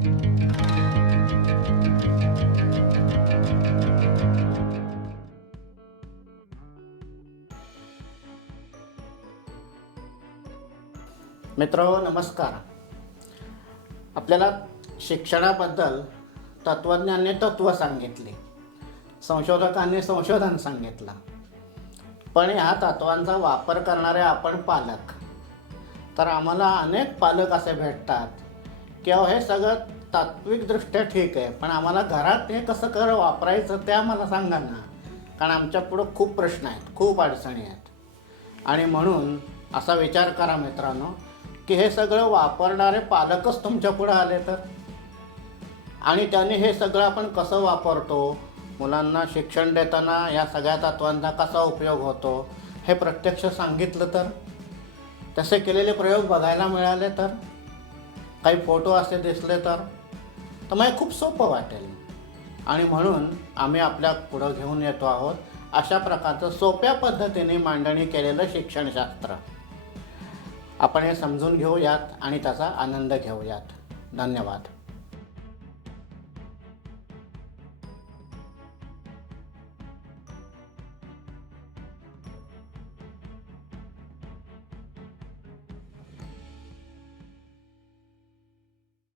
मित्रांनो नमस्कार. आपल्याला शिक्षणाबद्दल तत्त्वज्ञांनी तत्त्व सांगितली, संशोधकांनी संशोधन सांगितलं, पण ह्या तत्त्वांचा वापर करणारे आपण पालक, तर आम्हाला अनेक पालक असे भेटतात की हे सगळं तात्विकदृष्ट्या ठीक आहे, पण आम्हाला घरात हे कसं वापरायचं ते आम्हाला सांगा ना, कारण आमच्या पुढं खूप प्रश्न आहेत, खूप अडचणी आहेत. आणि म्हणून असा विचार करा मित्रांनो की हे सगळं वापरणारे पालकच तुमच्या पुढं आले तर, आणि त्याने हे सगळं आपण कसं वापरतो, मुलांना शिक्षण देताना या सगळ्या तत्त्वांचा कसा उपयोग होतो हे प्रत्यक्ष सांगितलं तर, तसे केलेले प्रयोग बघायला मिळाले तर, काही फोटो असे दिसले तर मला खूप सोपं वाटेल. आणि म्हणून आम्ही आपल्या पुढं घेऊन येतो आहोत अशा प्रकारचं सोप्या पद्धतीने मांडणी केलेलं शिक्षणशास्त्र. आपण हे समजून घेऊयात आणि त्याचा आनंद घेऊयात. धन्यवाद.